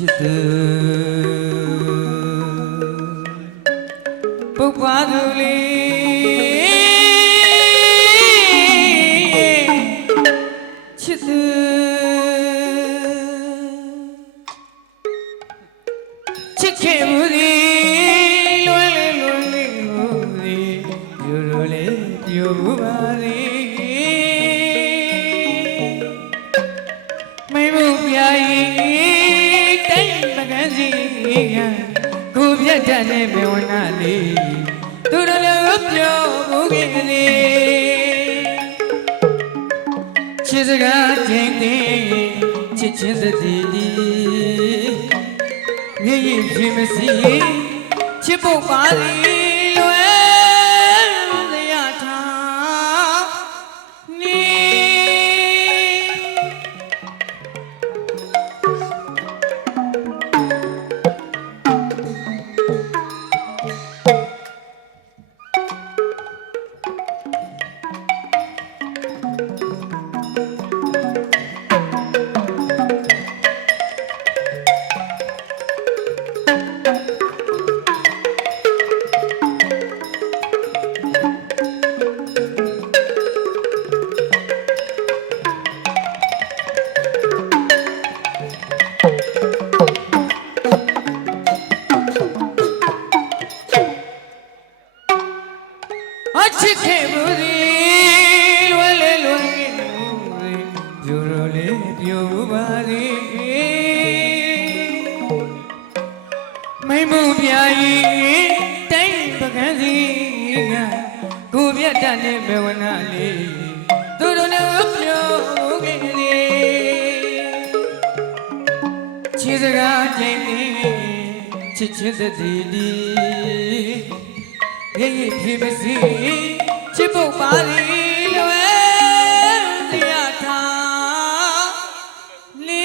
ချစ်သူပုပ္ပါသူလေးချစ်သူချစ်ခဲ့ဘူးသည်လွယ်လေလွယ်လေဘူးသည်ပြိုလိုလေပြိုဘူးပါသည်မိမှုပြာရင်တိုင်းမကန်းစီကိုပြတ်တတ်တဲ့ဘဝနာလေးသူတို့လည်းပြောဘူးခင်လေချစ်စကားချင်းတင်ချစ်ချင်းသတိဒီမြည်ရင်ဖြစ်မစီချစ်ဖို့ပါလေလွယ်စရာထားနေချစ်ခဲ့ဘူးသည်လွယ်လေလွယ်ပြိုလိုလေပြိုပါသည်မိမှုပြာရင်တိုင်းပကန်းစီကိုပြတ်တတ်တဲ့ဘဝနာလေးသူတို့လည်းပြောခဲ့တယ်ချစ်စကားချင်းချစ်ချင်းသတိဒီရေးဖြစ်မစီချစ်ဖို့ပါလေလွယ်စရာထားလေ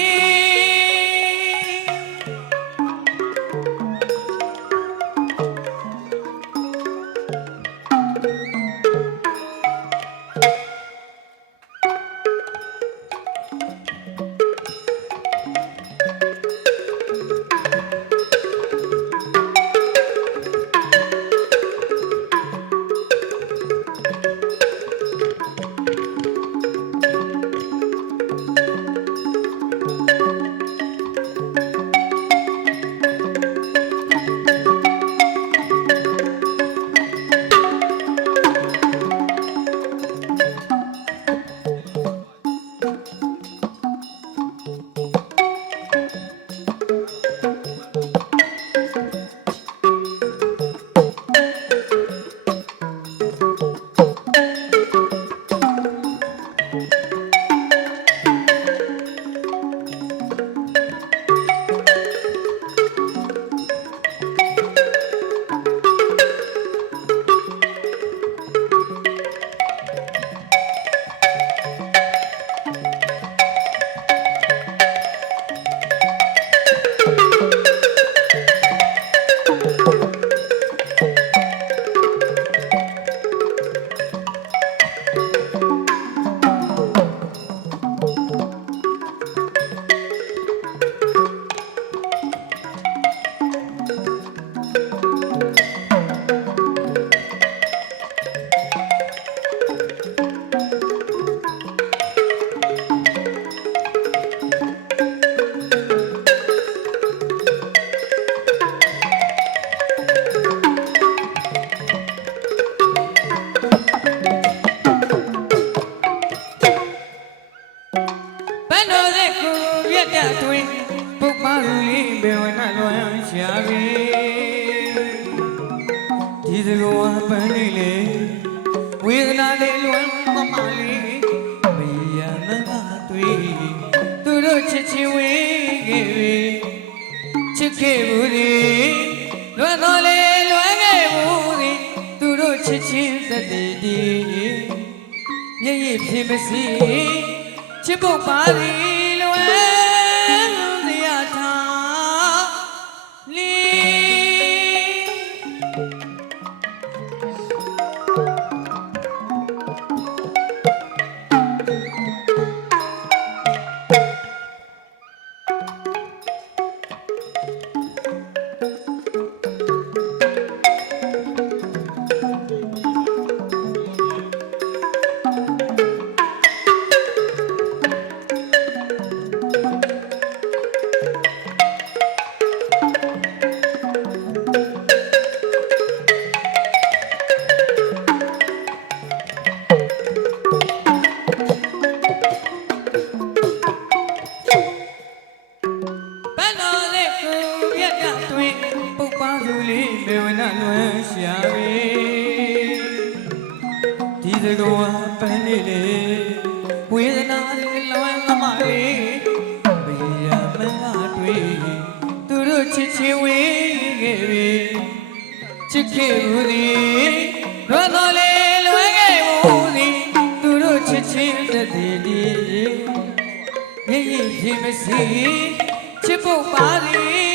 ပုပ္ပါလေးဘယ်ဝနာလွန်ရှာပြီဒီစကောပန်းလေးလေဝေဒနာလေးလွန်ပမလေးမရမနာတွေ့သူတို့ချစ်ချင်းဝေးခဲ့ပြီချစ်ခဲ့ဘူးဒီလွန်တော်လေးလွန်ခဲ့ဘူးဒီသူတို့ချစ်ချင်းသတိဒီမျက်ရည်ဖြစ်မစီချစ်ဖို့ပါလေလွယ် လွမ်းသမားလေးဘယ်ရမငါတွေ့သူတို့ချစ်ချင်ဝေးခဲ့ပြီချစ်ခဲ့ဘူးသည်လွမ်းတော်လေးလွမ်းခဲ့ဘူးသည်သူတို့ချစ်ချင်တဲ့ဒီရဲ့ရဲ့ဖြစ်မစီချစ်ဖို့ပါသည်